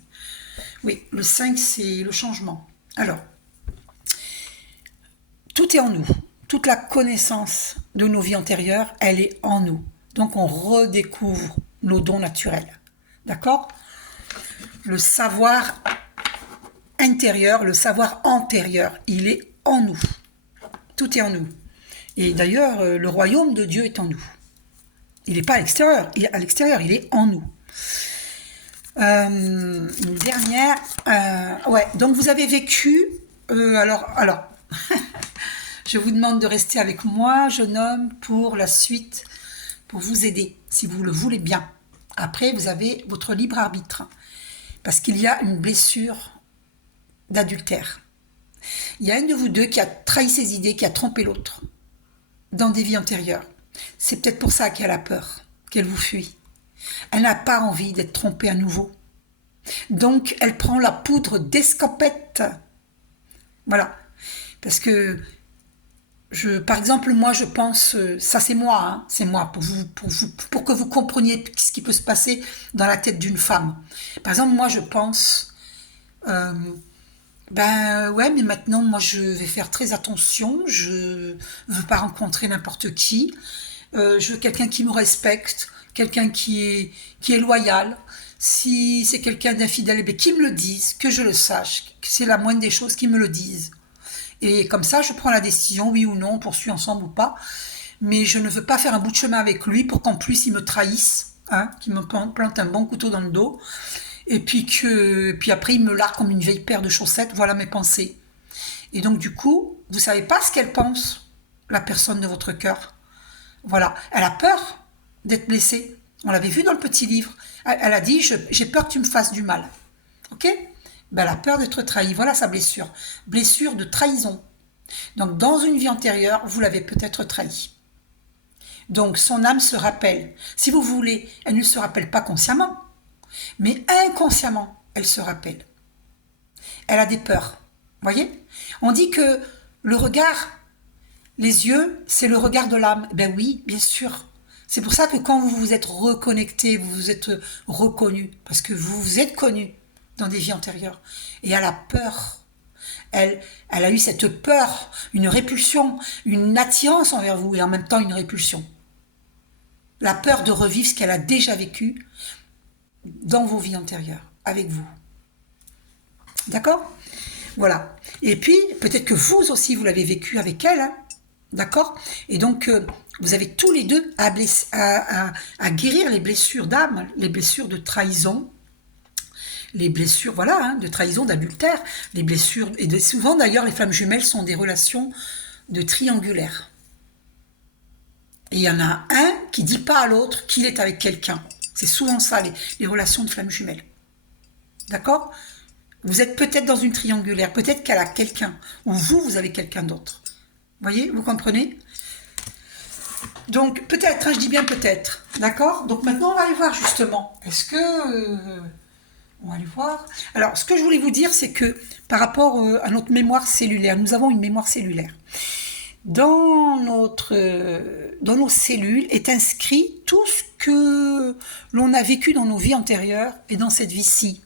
Oui, le 5, c'est le changement. Alors, tout est en nous. Toute la connaissance de nos vies antérieures, elle est en nous. Donc, on redécouvre nos dons naturels. D'accord? Le savoir intérieur, le savoir antérieur, il est en nous. Tout est en nous. Et d'ailleurs, le royaume de Dieu est en nous. Il n'est pas à l'extérieur, il est en nous. Une dernière, ouais. Donc vous avez vécu. Alors, je vous demande de rester avec moi, jeune homme, pour la suite, pour vous aider, si vous le voulez bien. Après, vous avez votre libre arbitre, parce qu'il y a une blessure d'adultère. Il y a une de vous deux qui a trahi ses idées, qui a trompé l'autre dans des vies antérieures. C'est peut-être pour ça qu'elle a peur, qu'elle vous fuit. Elle n'a pas envie d'être trompée à nouveau. Donc, elle prend la poudre d'escampette. Voilà. Parce que, par exemple, moi, je pense, ça c'est moi, hein, c'est moi, pour que vous compreniez ce qui peut se passer dans la tête d'une femme. Par exemple, moi, je pense, ouais, mais maintenant, moi, je vais faire très attention. Je veux pas rencontrer n'importe qui. Je veux quelqu'un qui me respecte, quelqu'un qui est loyal. Si c'est quelqu'un d'infidèle, qu'il me le dise, que je le sache, que c'est la moindre des choses qu'ils me le disent. Et comme ça, je prends la décision, oui ou non, on poursuit ensemble ou pas. Mais je ne veux pas faire un bout de chemin avec lui pour qu'en plus il me trahisse, hein, qu'il me plante un bon couteau dans le dos. Et puis après, il me largue comme une vieille paire de chaussettes. Voilà mes pensées. Et donc, du coup, vous savez pas ce qu'elle pense, la personne de votre cœur. Voilà. Elle a peur d'être blessée. On l'avait vu dans le petit livre. Elle a dit, j'ai peur que tu me fasses du mal. Ok? Ben, elle a peur d'être trahie. Voilà sa blessure. Blessure de trahison. Donc, dans une vie antérieure, vous l'avez peut-être trahi. Donc, son âme se rappelle. Si vous voulez, elle ne se rappelle pas consciemment. Mais inconsciemment, elle se rappelle. Elle a des peurs. Voyez? On dit que le regard, les yeux, c'est le regard de l'âme. Ben oui, bien sûr. C'est pour ça que quand vous vous êtes reconnecté, vous vous êtes reconnu, parce que vous vous êtes connu dans des vies antérieures. Et elle a peur. Elle a eu cette peur, une répulsion, une attirance envers vous et en même temps une répulsion. La peur de revivre ce qu'elle a déjà vécu dans vos vies antérieures, avec vous. D'accord? Voilà. Et puis, peut-être que vous aussi, vous l'avez vécu avec elle. Hein. D'accord? Et donc, vous avez tous les deux à guérir les blessures d'âme, les blessures de trahison, les blessures, voilà, hein, de trahison, d'adultère, les blessures... Et souvent, d'ailleurs, les flammes jumelles sont des relations de triangulaires. Et il y en a un qui dit pas à l'autre qu'il est avec quelqu'un. C'est souvent ça, les relations de flammes jumelles. D'accord? Vous êtes peut-être dans une triangulaire, peut-être qu'elle a quelqu'un, ou vous avez quelqu'un d'autre. Voyez, vous comprenez? Donc, peut-être, hein, je dis bien peut-être. D'accord? Donc maintenant, on va aller voir justement. Est-ce que... on va aller voir. Alors, ce que je voulais vous dire, c'est que par rapport à notre mémoire cellulaire, nous avons une mémoire cellulaire. Dans nos cellules est inscrit tout ce que l'on a vécu dans nos vies antérieures et dans cette vie-ci.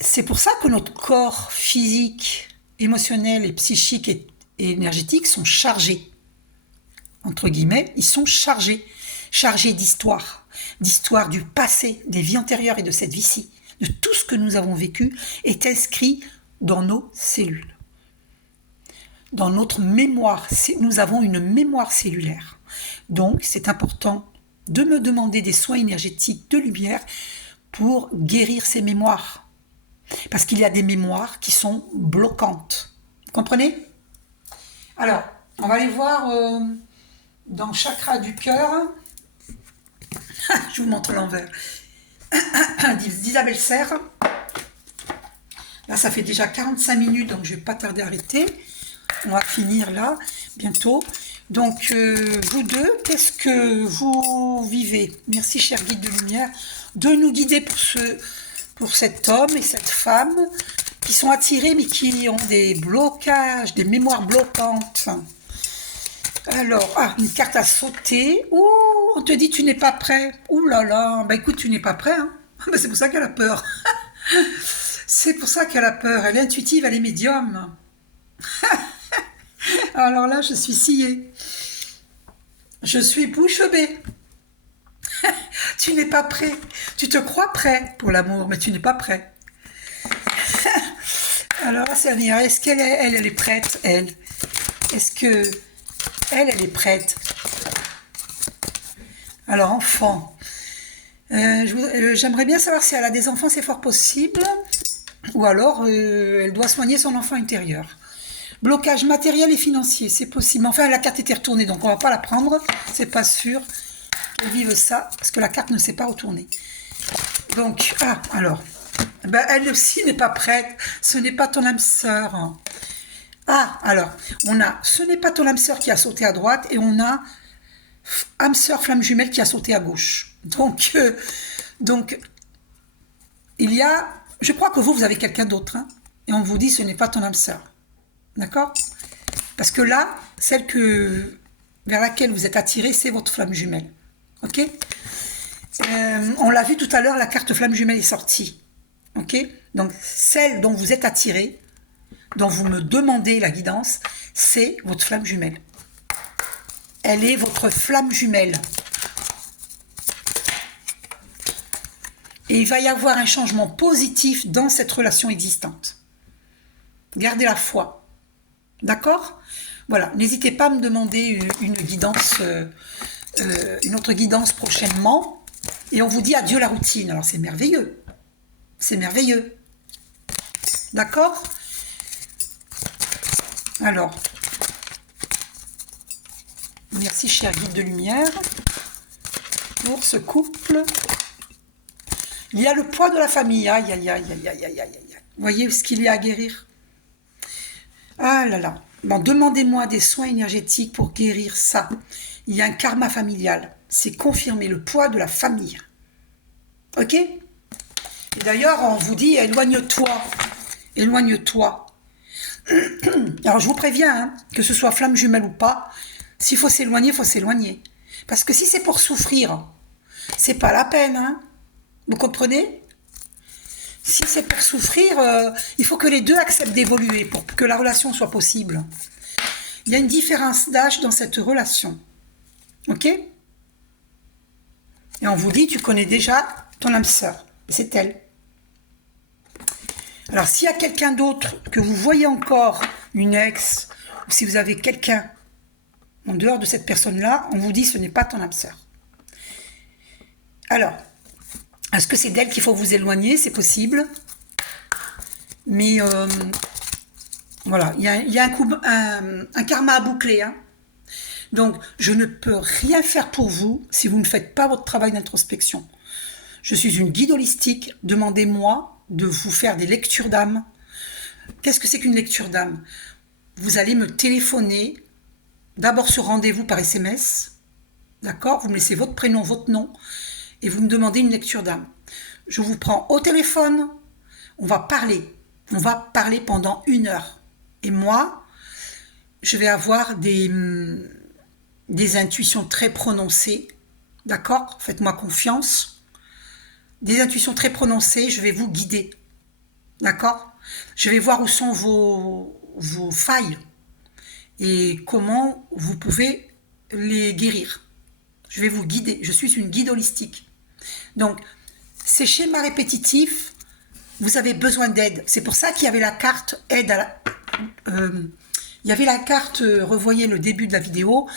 C'est pour ça que notre corps physique, émotionnel et psychique et énergétique sont chargés. Entre guillemets, ils sont chargés. Chargés d'histoire. D'histoire du passé, des vies antérieures et de cette vie-ci. De tout ce que nous avons vécu est inscrit dans nos cellules. Dans notre mémoire. Nous avons une mémoire cellulaire. Donc, c'est important de me demander des soins énergétiques de lumière pour guérir ces mémoires. Parce qu'il y a des mémoires qui sont bloquantes. Vous comprenez? Alors, on va aller voir dans le chakra du cœur. Je vous montre l'envers. D'Isabelle Serre. Là, ça fait déjà 45 minutes, donc je ne vais pas tarder à arrêter. On va finir là, bientôt. Donc, vous deux, qu'est-ce que vous vivez? Merci, cher guide de lumière, de nous guider pour cet homme et cette femme qui sont attirés, mais qui ont des blocages, des mémoires bloquantes. Alors, une carte à sauter. Ouh, on te dit tu n'es pas prêt. Ouh là là, bah écoute, tu n'es pas prêt. Hein. Bah, c'est pour ça qu'elle a peur. C'est pour ça qu'elle a peur. Elle est intuitive, elle est médium. Alors là, je suis sciée. Je suis bouche bée. Tu n'es pas prêt. Tu te crois prêt pour l'amour, mais tu n'es pas prêt. Alors, Seigneur, est-ce qu'elle est prête, elle? Est-ce que elle est prête? Alors, enfant. J'aimerais bien savoir si elle a des enfants, c'est fort possible. Ou alors, elle doit soigner son enfant intérieur. Blocage matériel et financier, c'est possible. Enfin, la carte était retournée, donc on va pas la prendre. C'est pas sûr qu'elle vive ça, parce que la carte ne s'est pas retournée. Donc, alors, elle aussi n'est pas prête. Ce n'est pas ton âme sœur. Alors, on a ce n'est pas ton âme sœur qui a sauté à droite, et on a âme sœur flamme jumelle qui a sauté à gauche. Donc, il y a, je crois que vous avez quelqu'un d'autre, hein, et on vous dit ce n'est pas ton âme sœur. D'accord? Parce que là, celle vers laquelle vous êtes attiré, c'est votre flamme jumelle. Ok? On l'a vu tout à l'heure, la carte flamme jumelle est sortie. Ok? Donc, celle dont vous êtes attiré, dont vous me demandez la guidance, c'est votre flamme jumelle. Elle est votre flamme jumelle. Et il va y avoir un changement positif dans cette relation existante. Gardez la foi. D'accord? Voilà, n'hésitez pas à me demander une guidance, une autre guidance prochainement. Et on vous dit adieu la routine. Alors c'est merveilleux. C'est merveilleux. D'accord? Alors, merci cher guide de lumière pour ce couple. Il y a le poids de la famille. Aïe, aïe, aïe, aïe, aïe, aïe, aïe. Vous voyez ce qu'il y a à guérir? Ah là là. Bon, demandez-moi des soins énergétiques pour guérir ça. Il y a un karma familial. C'est confirmé, le poids de la famille. Ok? Et d'ailleurs, on vous dit, éloigne-toi. Éloigne-toi. Alors, je vous préviens, hein, que ce soit flamme jumelle ou pas, s'il faut s'éloigner, il faut s'éloigner. Parce que si c'est pour souffrir, c'est pas la peine, hein. Vous comprenez? Si c'est pour souffrir, il faut que les deux acceptent d'évoluer pour que la relation soit possible. Il y a une différence d'âge dans cette relation. Ok? Et on vous dit, tu connais déjà ton âme sœur. C'est elle. Alors, s'il y a quelqu'un d'autre que vous voyez encore, une ex, ou si vous avez quelqu'un en dehors de cette personne-là, on vous dit, ce n'est pas ton âme sœur. Alors, est-ce que c'est d'elle qu'il faut vous éloigner? C'est possible. Mais voilà, il y a un karma à boucler. Hein. Donc, je ne peux rien faire pour vous si vous ne faites pas votre travail d'introspection. Je suis une guide holistique. Demandez-moi de vous faire des lectures d'âme. Qu'est-ce que c'est qu'une lecture d'âme? Vous allez me téléphoner, d'abord sur rendez-vous par SMS. D'accord? Vous me laissez votre prénom, votre nom. Et vous me demandez une lecture d'âme. Je vous prends au téléphone, on va parler. On va parler pendant 1 heure. Et moi, je vais avoir des intuitions très prononcées. D'accord? Faites-moi confiance. Des intuitions très prononcées, je vais vous guider. D'accord? Je vais voir où sont vos failles et comment vous pouvez les guérir. Je vais vous guider. Je suis une guide holistique. Donc, ces schémas répétitifs, vous avez besoin d'aide. C'est pour ça qu'il y avait la carte aide à la... il y avait la carte, revoyez le début de la vidéo,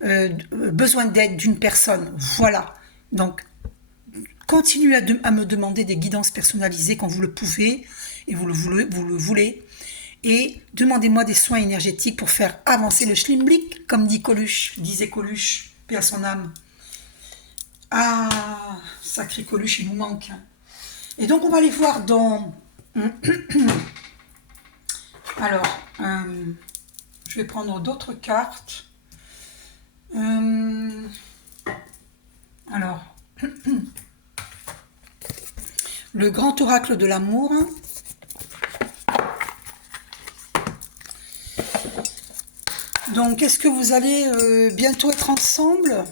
besoin d'aide d'une personne. Voilà. Donc, continuez à me demander des guidances personnalisées quand vous le pouvez et vous le voulez. Et demandez-moi des soins énergétiques pour faire avancer le schlimblick, comme disait Coluche, paix à son âme. Ah, sacré Coluche, il nous manque. Et donc, on va aller voir dans... Alors, je vais prendre d'autres cartes. Alors, le grand oracle de l'amour. Donc, est-ce que vous allez bientôt être ensemble?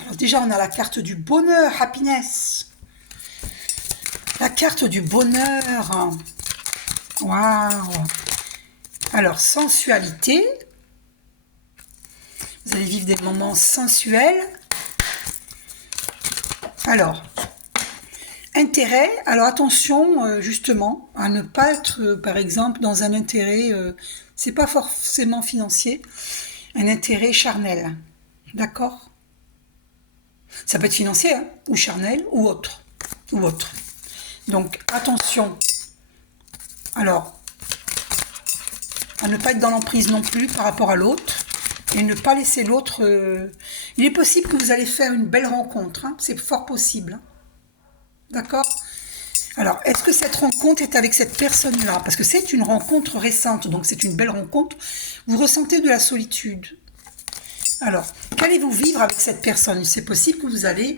Alors, déjà, on a la carte du bonheur, happiness. La carte du bonheur. Waouh! Alors, sensualité. Vous allez vivre des moments sensuels. Alors, intérêt. Alors, attention, justement, à ne pas être, par exemple, dans un intérêt, c'est pas forcément financier, un intérêt charnel. D'accord? Ça peut être financier, hein, ou charnel, ou autre. Ou autre. Donc, attention. Alors, à ne pas être dans l'emprise non plus par rapport à l'autre. Et ne pas laisser l'autre... Il est possible que vous allez faire une belle rencontre. Hein, c'est fort possible. Hein. D'accord? Alors, est-ce que cette rencontre est avec cette personne-là? Parce que c'est une rencontre récente, donc c'est une belle rencontre. Vous ressentez de la solitude. Alors, qu'allez-vous vivre avec cette personne? C'est possible que vous allez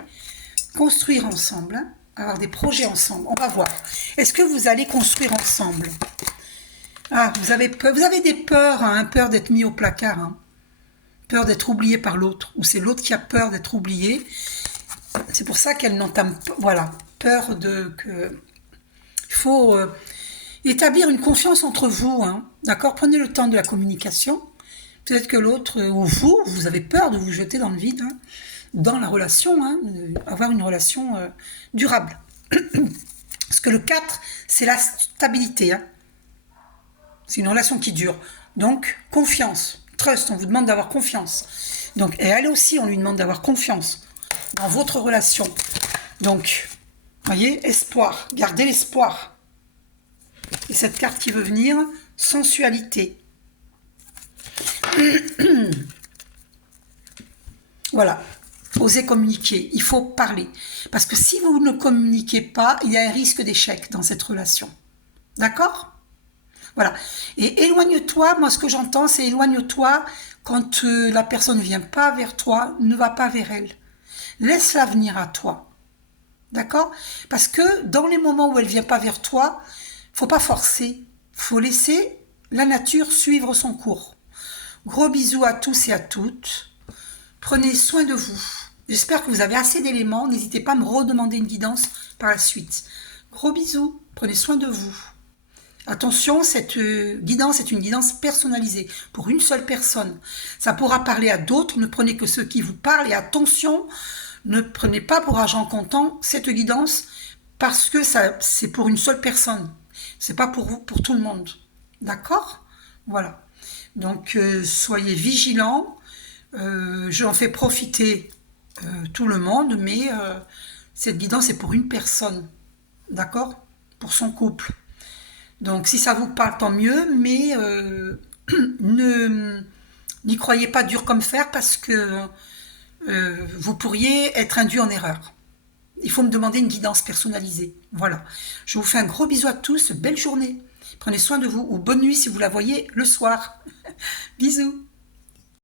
construire ensemble, hein, avoir des projets ensemble. On va voir. Est-ce que vous allez construire ensemble? Ah, vous avez peur, vous avez des peurs, hein, peur d'être mis au placard, hein, peur d'être oublié par l'autre, ou c'est l'autre qui a peur d'être oublié. C'est pour ça qu'elle n'entame pas, voilà, peur de que... Il faut établir une confiance entre vous, hein, d'accord? Prenez le temps de la communication. Peut-être que l'autre, ou vous avez peur de vous jeter dans le vide, hein, dans la relation, hein, avoir une relation durable. Parce que le 4, c'est la stabilité, hein. C'est une relation qui dure. Donc, confiance, trust, on vous demande d'avoir confiance. Donc, et elle aussi, on lui demande d'avoir confiance dans votre relation. Donc, voyez, espoir, gardez l'espoir. Et cette carte qui veut venir, sensualité. Voilà, osez communiquer, il faut parler. Parce que si vous ne communiquez pas, il y a un risque d'échec dans cette relation. D'accord ? Voilà. Et éloigne-toi, moi ce que j'entends, c'est éloigne-toi quand la personne ne vient pas vers toi, ne va pas vers elle. Laisse-la venir à toi. D'accord? Parce que dans les moments où elle ne vient pas vers toi, faut pas forcer. Faut laisser la nature suivre son cours. Gros bisous à tous et à toutes. Prenez soin de vous. J'espère que vous avez assez d'éléments. N'hésitez pas à me redemander une guidance par la suite. Gros bisous. Prenez soin de vous. Attention, cette guidance est une guidance personnalisée pour une seule personne. Ça pourra parler à d'autres. Ne prenez que ceux qui vous parlent. Et attention, ne prenez pas pour argent comptant cette guidance parce que c'est pour une seule personne. C'est pas pour tout le monde. D'accord? Voilà. Donc, soyez vigilants. J'en fais profiter tout le monde, mais cette guidance est pour une personne. D'accord? Pour son couple. Donc, si ça vous parle, tant mieux, mais n'y croyez pas dur comme fer parce que vous pourriez être induit en erreur. Il faut me demander une guidance personnalisée. Voilà. Je vous fais un gros bisou à tous. Belle journée. Prenez soin de vous ou bonne nuit si vous la voyez le soir. Bisous.